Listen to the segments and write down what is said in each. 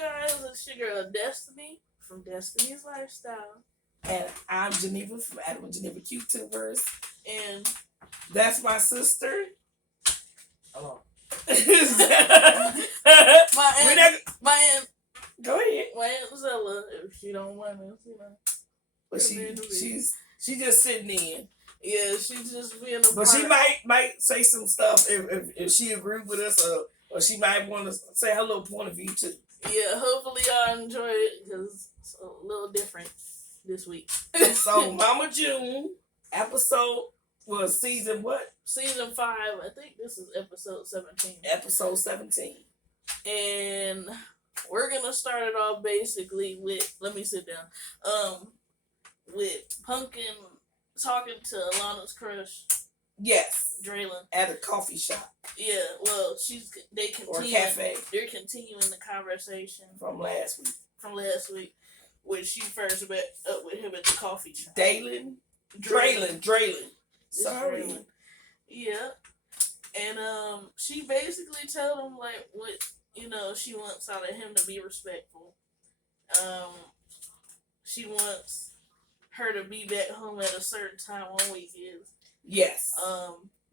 guys, it's your girl Destiny from Destiny's Lifestyle. And I'm Geneva from Adam and Geneva QTubers. And that's my sister. Oh. my aunt. Go ahead. My aunt Zella, if she don't want us, you know. But she's just sitting in. Yeah, she's just being a But she might say some stuff if she agrees with us, or she might want to say her little point of view too. Yeah, hopefully y'all enjoy it because it's a little different this week. So Mama June episode was season what? Season 5. I think this is episode 17. Episode 17. And we're gonna start it off basically with, let me sit down. With Pumpkin talking to Alana's crush. Yes. Draylon. At a coffee shop. Yeah, well, or cafe. They're continuing the conversation from last week. When she first met up with him at the coffee shop. Draylon. Sorry. Draylon. Yeah. And she basically told him like what she wants out of him to be respectful. She wants her to be back home at a certain time on weekends. Yes.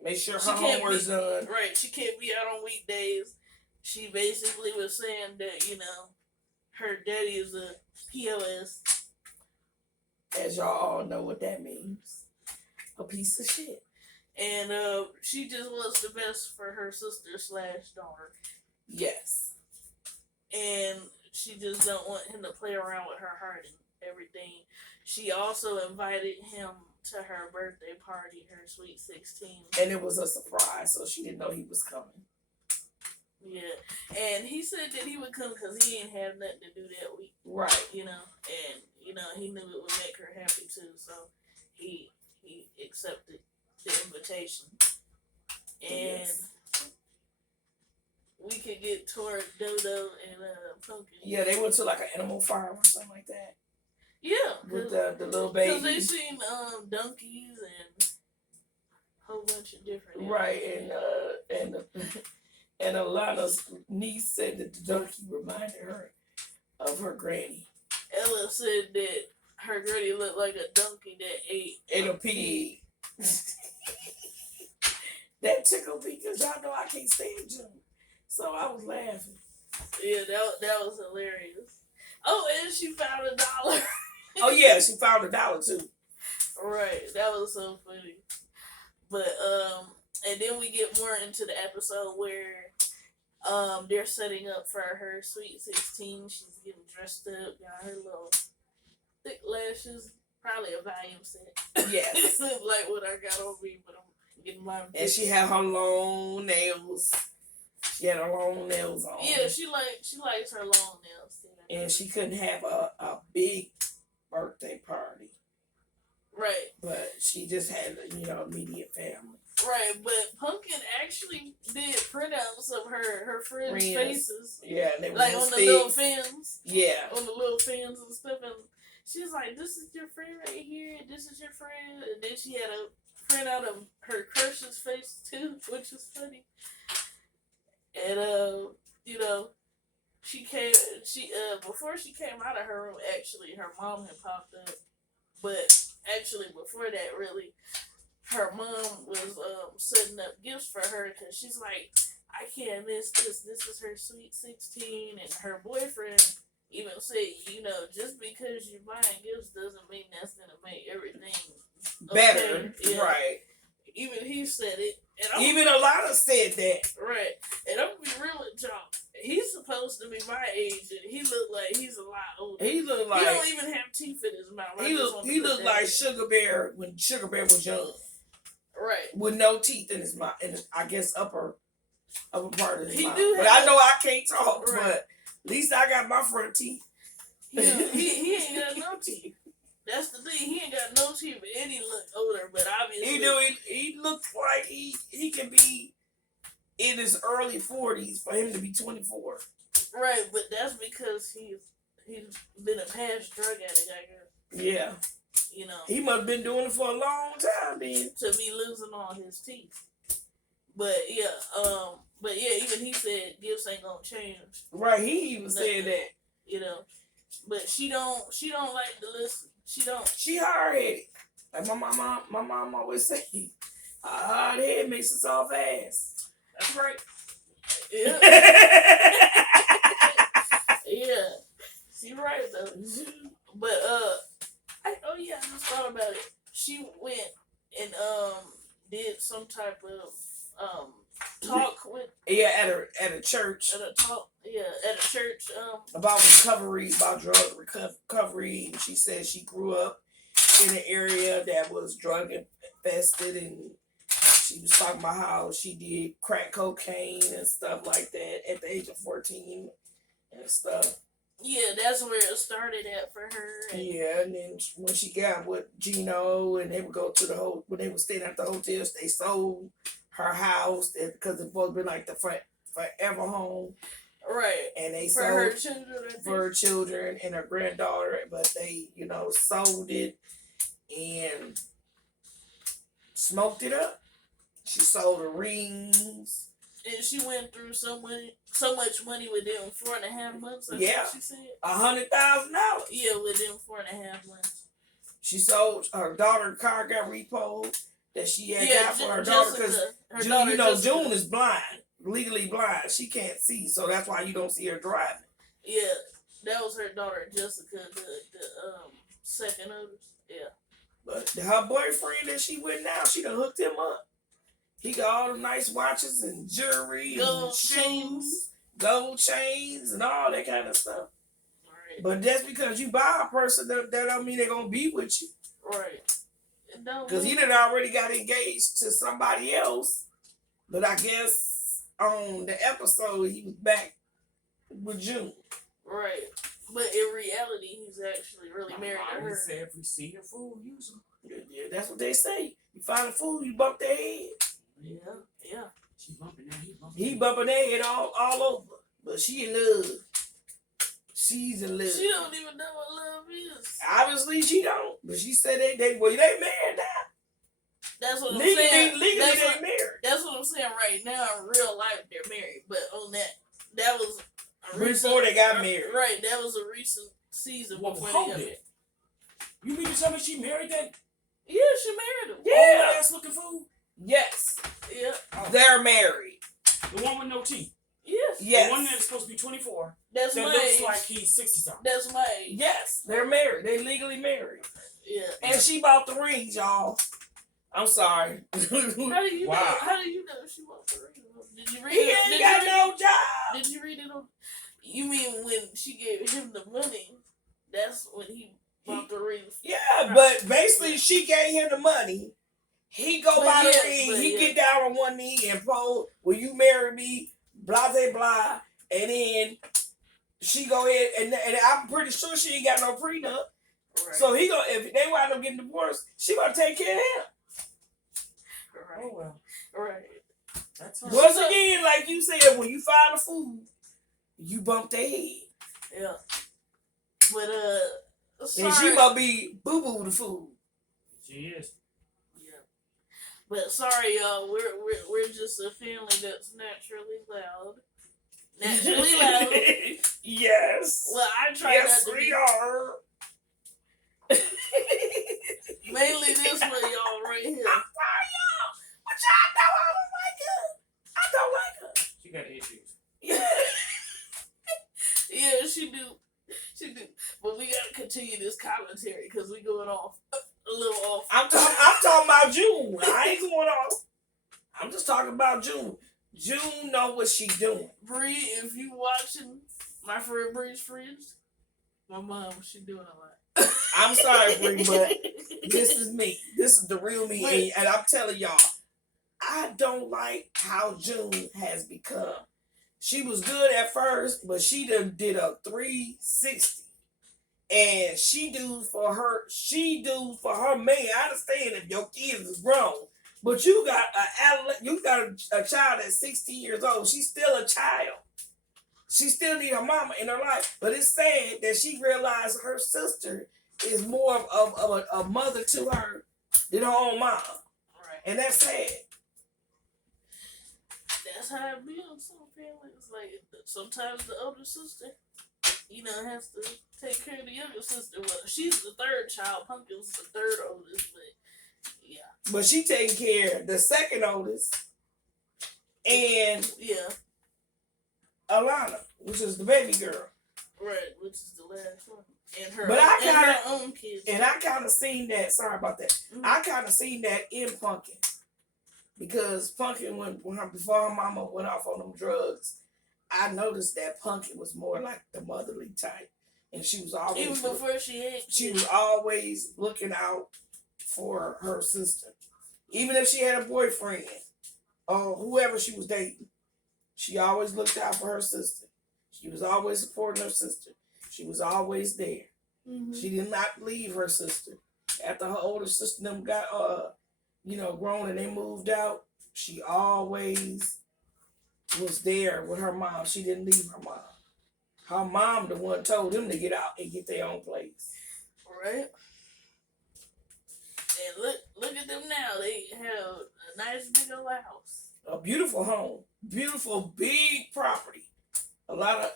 Make sure her homework's done. Right. She can't be out on weekdays. She basically was saying that, her daddy is a POS. As y'all all know what that means. A piece of shit. And she just wants the best for her sister/daughter. Yes. And she just don't want him to play around with her heart and everything. She also invited him to her birthday party, her Sweet 16. And it was a surprise, so she didn't know he was coming. Yeah. And he said that he would come because he ain't have nothing to do that week. Right. And, he knew it would make her happy too, so he accepted the invitation. And we could get toward Dodo and Pumpkin. Yeah, they went to like an animal farm or something like that. Yeah. With the little baby. Because they seen donkeys and a whole bunch of different animals. Right, and Alana's niece said that the donkey reminded her of her granny. Ella said that her granny looked like a donkey that ate a pig. That tickled me because y'all know I can't stand June. So I was laughing. Yeah, that was hilarious. Oh, and she found $1. Oh yeah, she found $1 too. Right, that was so funny. But and then we get more into the episode where they're setting up for her Sweet 16. She's getting dressed up, got her little thick lashes, probably a volume set. Yes. Like what I got on me, but I'm getting mine. And she had her long nails. She had her long nails on. Yeah, she likes her long nails too. And she couldn't have a big birthday party. Right. But she just had, immediate family. Right, but Pumpkin actually did printouts of her friends' faces. Yeah, they were like on the little fins. Yeah. On the little fins and stuff. And she's like, this is your friend right here, this is your friend. And then she had a printout of her crush's face too, which is funny. And before she came out of her room, actually her mom had popped up. But actually before that, really, her mom was setting up gifts for her because she's like, I can't miss this. This is her Sweet 16. And her boyfriend even said, just because you're buying gifts doesn't mean that's going to make everything better. Yeah. Right. Even he said it. And even Alana said that. Right. And I'm going to be real with y'all. He's supposed to be my age, and he looked like he's a lot older. He looked like... He don't even have teeth in his mouth. He looked like Sugar Bear when Sugar Bear was young. Right. With no teeth in his mouth, in his, I guess, upper part of his mouth. But I know I can't talk, right. But at least I got my front teeth. He ain't got no teeth. That's the thing. He ain't got no teeth, and he look older. But obviously, he looks like he can be in his early 40s for him to be 24. Right, but that's because he's been a past drug addict, I guess. Yeah. He must have been doing it for a long time then. To be losing all his teeth. But yeah, even he said gifts ain't gonna change. Right, he even said that you know. But she don't like to listen. She don't. She hard-headed. Like my mom always say, a hard head makes a soft ass. That's right. Yeah. Yeah. She right though. But I just thought about it. She went and did some type of talk with at a church. At a church about recovery, about drug recovery. She said she grew up in an area that was drug infested, and she was talking about how she did crack cocaine and stuff like that at the age of 14 and stuff. Yeah, that's where it started at for her. And then when she got with Gino, and they would go to when they would stay at the hotels, they sold her house because it was been like the forever home. Right. And they for sold her children. For her children and her granddaughter, but they, sold it and smoked it up. She sold the rings. And she went through so much money within 4.5 months. I think she said $100,000. Yeah, within 4.5 months. She sold her daughter's car, got repoed that she had got for her daughter because June is blind, legally blind. She can't see, so that's why you don't see her driving. Yeah, that was her daughter Jessica, the second oldest. Yeah. But her boyfriend that she with now, she done hooked him up. He got all the nice watches and jewelry, gold chains, and all that kind of stuff. Right. But just because you buy a person, that don't mean they're gonna be with you. Right. Because he done already got engaged to somebody else. But I guess on the episode he was back with June. Right. But in reality, he's actually really married to her. He said if we see a fool, use him. Yeah, that's what they say. You find a fool, you bump their head. Yeah. She bumping that, he bumping their head all over. But she in love. She's in love. She don't even know what love is. Obviously she don't. But she said they married now. That's what I'm saying. Legally they married. That's what I'm saying right now. In real life, they're married. But on that was before they got married. Right, that was a recent season before they got married. You mean to tell me she married that? Yeah, she married him. Yeah. Old ass looking fool? Yes. Yeah. They're married. The one with no teeth? Yes. The one that's supposed to be 24. That looks like he's 60-something. That's my age. Yes, they're married. They legally married. Yeah. And she bought the rings, y'all. I'm sorry. How do you know? How do you know she bought the rings? Did you read he it? Ain't got no job. Did you read it on? You mean when she gave him the money? That's when he bought the rings. Yeah, but basically she gave him the money. He go buy the ring. He get down on one knee and pose, "Will you marry me?" Blah blah blah. And then she go ahead and I'm pretty sure she ain't got no prenup. Right. So if they wind up getting divorced, she gonna take care of him. Right. Oh well. Right. That's right. Once again, like you said, when you find a fool, you bump their head. Yeah. But and she must be boo boo the fool. She is. Yeah. But sorry, y'all, we're just a family that's naturally loud. Naturally loud. Yes. Well, I try not to we are. Mainly this one, y'all, right here. I'm sorry, y'all. But y'all know I don't like her. I don't like her. She got issues. Yeah. Yeah, she do. But we gotta continue this commentary because we going off a little off. I'm talking about June. I ain't going off. I'm just talking about June. June know what she doing. Bree, if you watching my friend Bree's Friends, my mom, she doing a lot. I'm sorry, Bree, but this is me. This is the real me. And I'm telling y'all, I don't like how June has become. She was good at first, but she done did a 360. And she do for her man. I understand if your kids is grown, but you got a child that's 16 years old. She's still a child. She still need her mama in her life. But it's sad that she realized her sister is more of a mother to her than her own mama. Right. And that's sad. That's how it be in some families. Like sometimes the older sister has to take care of the younger sister. Well, she's the third child. Pumpkin's the third oldest, but yeah. But she taking care of the second oldest and Yeah. Alana, which is the baby girl. Right, which is the last one. And her, But I kinda, her own kids. And I kind of seen that. Sorry about that. Mm-hmm. I kind of seen that in Pumpkin. Because Pumpkin, before her mama went off on them drugs, I noticed that Pumpkin was more like the motherly type. And she was always... Even before she ate. She was always looking out for her sister. Even if she had a boyfriend or whoever she was dating, she always looked out for her sister. She was always supporting her sister. She was always there. Mm-hmm. She did not leave her sister. After her older sister them got grown and they moved out, she always was there with her mom. She didn't leave her mom. Her mom the one told them to get out and get their own place. Right. And look at them now. They have a nice big old house. A beautiful home. Beautiful big property. A lot.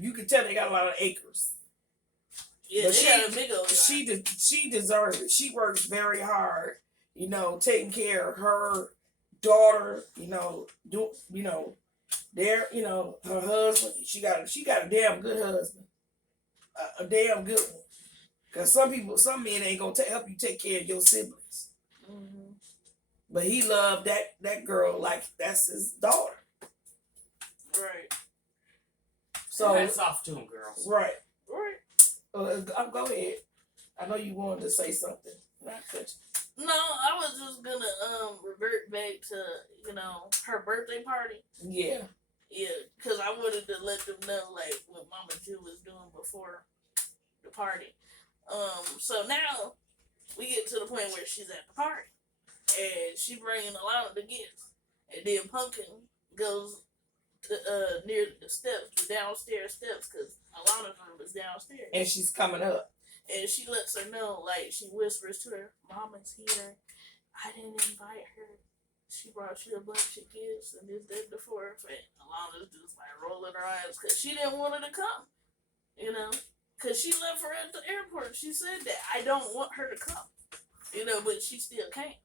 You can tell they got a lot of acres. Yeah, but they got a big old house. She deserves it. She works very hard, taking care of her daughter, her husband. She got a damn good husband. A damn good one. Cause some men ain't gonna help you take care of your siblings. Mm-hmm. But he loved that girl like that's his daughter. Right. So hats off to him, girls. Right. Right. Go ahead. I know you wanted to say something. Not cut you. No, I was just gonna revert back to her birthday party. Yeah. Yeah, because I wanted to let them know like what Mama Jew was doing before the party. So now we get to the point where she's at the party and she bringing a lot of the gifts, and then Pumpkin goes to, near the steps, the downstairs steps, because Alana's room is downstairs, and she's coming up, and she lets her know, like she whispers to her, "Mama's here. I didn't invite her. She brought you a bunch of gifts and this, that, before." And Alana's just like rolling her eyes because she didn't want her to come, because she left her at the airport. She said that I don't want her to come, but she still came.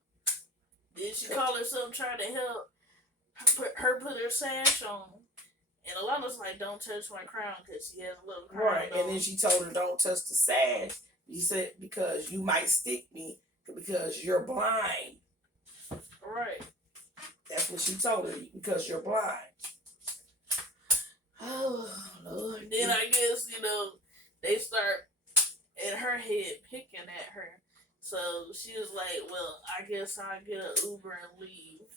Then she called herself trying to help her put her sash on, and Alana's like, "Don't touch my crown," because she has a little crown. Right, and then she told her, "Don't touch the sash." He said, "Because you might stick me because you're blind." Right. That's what she told her, because you're blind. Oh, Lord. Then I guess, they start in her head picking at her. So she was like, "Well, I guess I'll get an Uber and leave."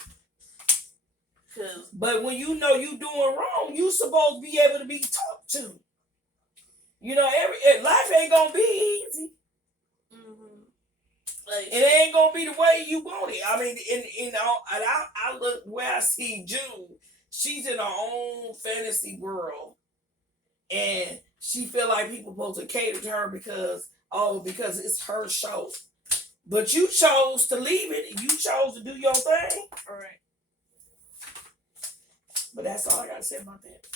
But when you know you doing wrong, you supposed to be able to be talked to. Life ain't gonna be easy. Mm-hmm. Like, it ain't gonna be the way you want it. I mean, I look where I see June. She's in her own fantasy world, and she feel like people supposed to cater to her because it's her show. But you chose to leave it, and you chose to do your thing. All right. But that's all I gotta say about that.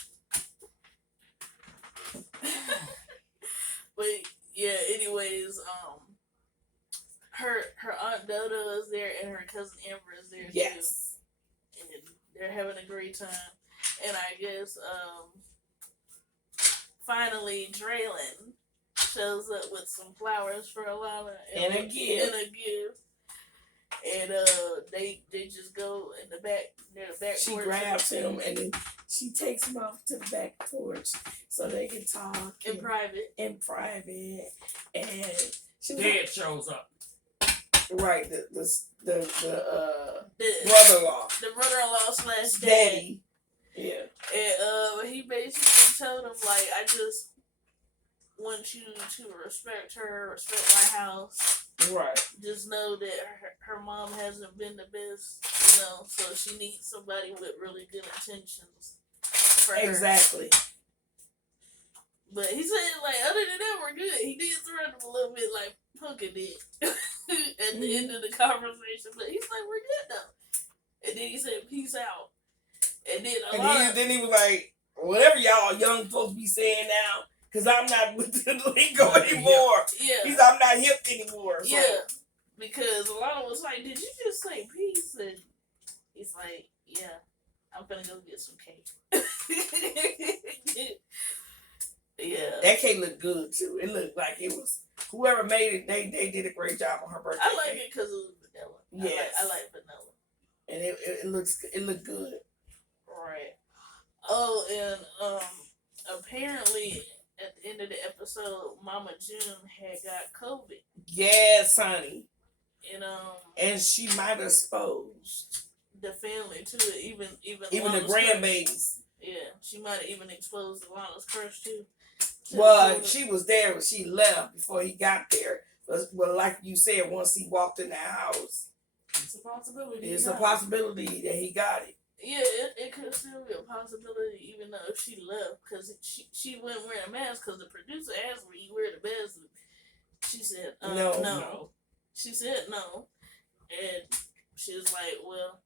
But yeah, anyways, her aunt Dodo is there and her cousin Amber is there yes. too. And they're having a great time. And I guess finally Draylin shows up with some flowers for Alana and a gift. And they just go in the back near the back she porch. She grabs him and then she takes him off to the back porch so they can talk in private. And she Dad shows up. Right, the brother-in-law. The brother-in-law / daddy. Yeah. And he basically told him, like, "I just want you to respect her, respect my house. Right. Just know that her mom hasn't been the best, so she needs somebody with really good intentions for her." Exactly. But he said, like, other than that, we're good. He did threaten him a little bit like Pumpkin did at the end of the conversation. But he's like, "We're good, though." And then he said, "Peace out." And then then he was like, "Whatever y'all young folks be saying now," because I'm not with the lingo anymore. Yeah. He's I'm not hip anymore. So. Yeah. Because Alana was like, "Did you just say peace?" And he's like, "Yeah, I'm gonna go get some cake." Yeah. That cake looked good too. It looked like it was whoever made it. They did a great job on her birthday. I like it because it was vanilla. Yes. I like vanilla. And it looked good. Right. Oh, and apparently at the end of the episode, Mama June had got COVID. Yes, honey. And she might have exposed the family to it, even the grandbabies. Yeah, she might have even exposed Alana's crush too. Well, she was there when she left before he got there. But like you said, once he walked in the house, it's a possibility. It's a possibility that he got it. Yeah, it could still be a possibility, even though if she left, because she wouldn't wear a mask. Because the producer asked her, "You wear the mask?" She said, no. She said no, and she was like, "Well,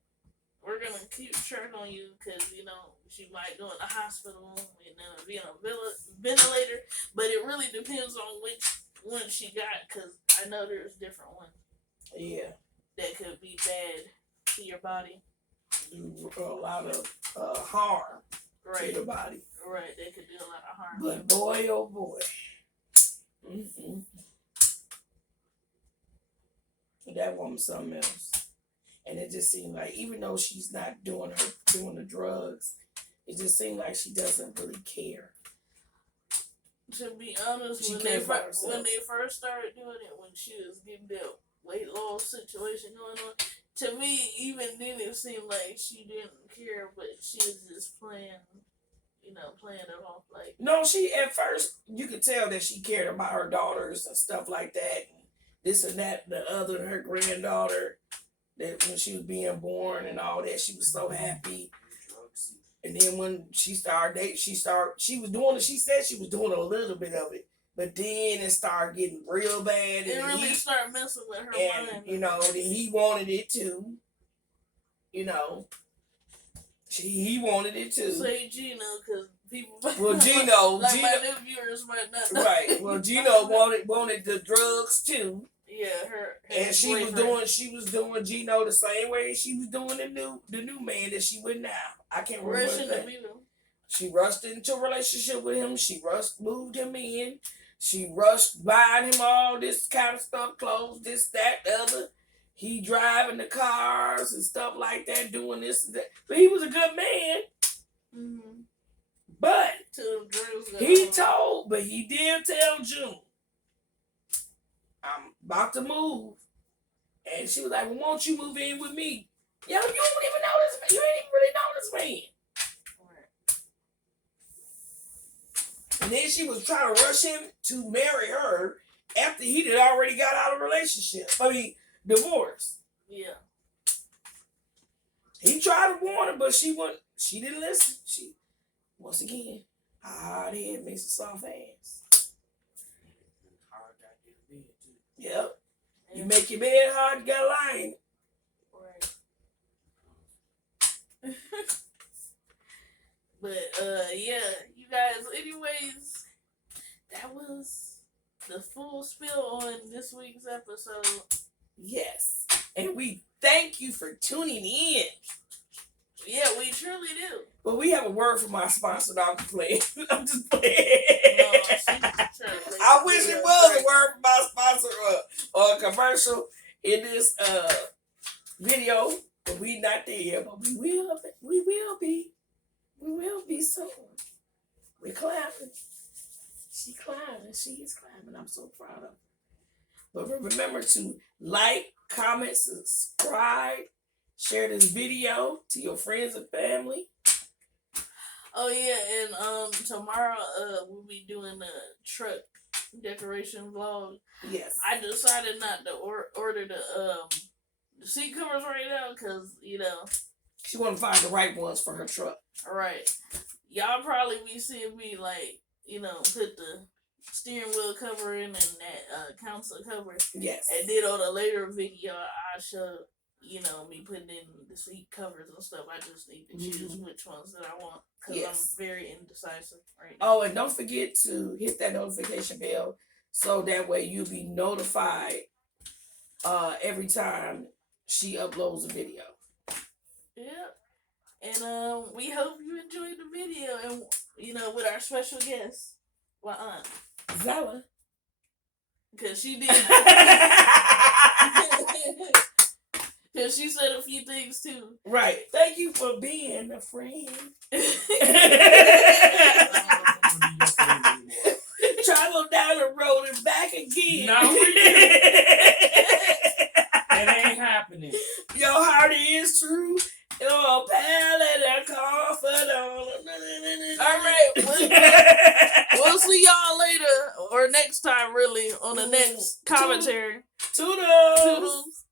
we're gonna keep track on you because she might go in the hospital and then be on a ventilator, but it really depends on which one she got, because I know there's different ones. Yeah, that could be bad to your body. Do a lot of harm to your body. Right, they could do a lot of harm. But boy, oh boy, that woman's something else. And it just seemed like, even though she's not doing the drugs, it just seemed like she doesn't really care. To be honest, when they first started doing it, when she was getting that weight loss situation going on, to me, even then it seemed like she didn't care, but she was just playing it off like. No, she at first you could tell that she cared about her daughters and stuff like that, and this and that, the other, her granddaughter. That when she was being born and all that, she was so happy. And then when she started, she was doing it. She said she was doing a little bit of it, but then it started getting real bad. It really started messing with her mind. Then he wanted it too. He wanted it too. Say Gino, because people. Well, Gino, my new viewers might not know. Right. Well, Gino wanted the drugs too. Yeah, her and she was doing Gino the same way she was doing the new man that she with now. I can't remember. She rushed into a relationship with him. She moved him in. She rushed buying him all this kind of stuff, clothes, this, that, the other. He driving the cars and stuff like that, doing this and that. But he was a good man. Mm-hmm. But he did tell June, "I'm about to move." And she was like, "Well, won't you move in with me?" Yo, you don't even know this man. You ain't even really know this man. Right. And then she was trying to rush him to marry her after he had already got out of a relationship. Divorce. Yeah. He tried to warn her, but she didn't listen. She, once again, hard head makes a soft ass. Yep. You make your bed hard, you gotta lie in it. Right. But yeah, you guys, anyways, that was the full spill on this week's episode. Yes. And we thank you for tuning in. Yeah, we truly do. But we have a word from our sponsor. No, I'm just playing. I'm just playing. I wish it was a word from our sponsor or a commercial in this video. But we not there yet. But we will be. We will be soon. We're climbing. She climbing. She is climbing. I'm so proud of her. But remember to like, comment, subscribe, share this video to your friends and family. Oh yeah, and tomorrow we'll be doing a truck decoration vlog. Yes. I decided not to order the seat covers right now because she want to find the right ones for her truck. All right, y'all probably be seeing me put the steering wheel cover in and that console cover. Yes. And then on a later video, I show you know, me putting in the seat covers and stuff. I just need to choose which ones that I want because I'm very indecisive right now. Oh, and don't forget to hit that notification bell so that way you'll be notified every time she uploads a video. Yeah. And we hope you enjoyed the video and, you know, with our special guest, my aunt. ZELLA. Because she did. Because she said a few things too. Right. Thank you for being a friend. Travel down the road and back again. No, it ain't happening. Your heart is true. Your palate and confidant. All right. We'll see y'all later or next time, really, on the next commentary. Toodles. Toodles.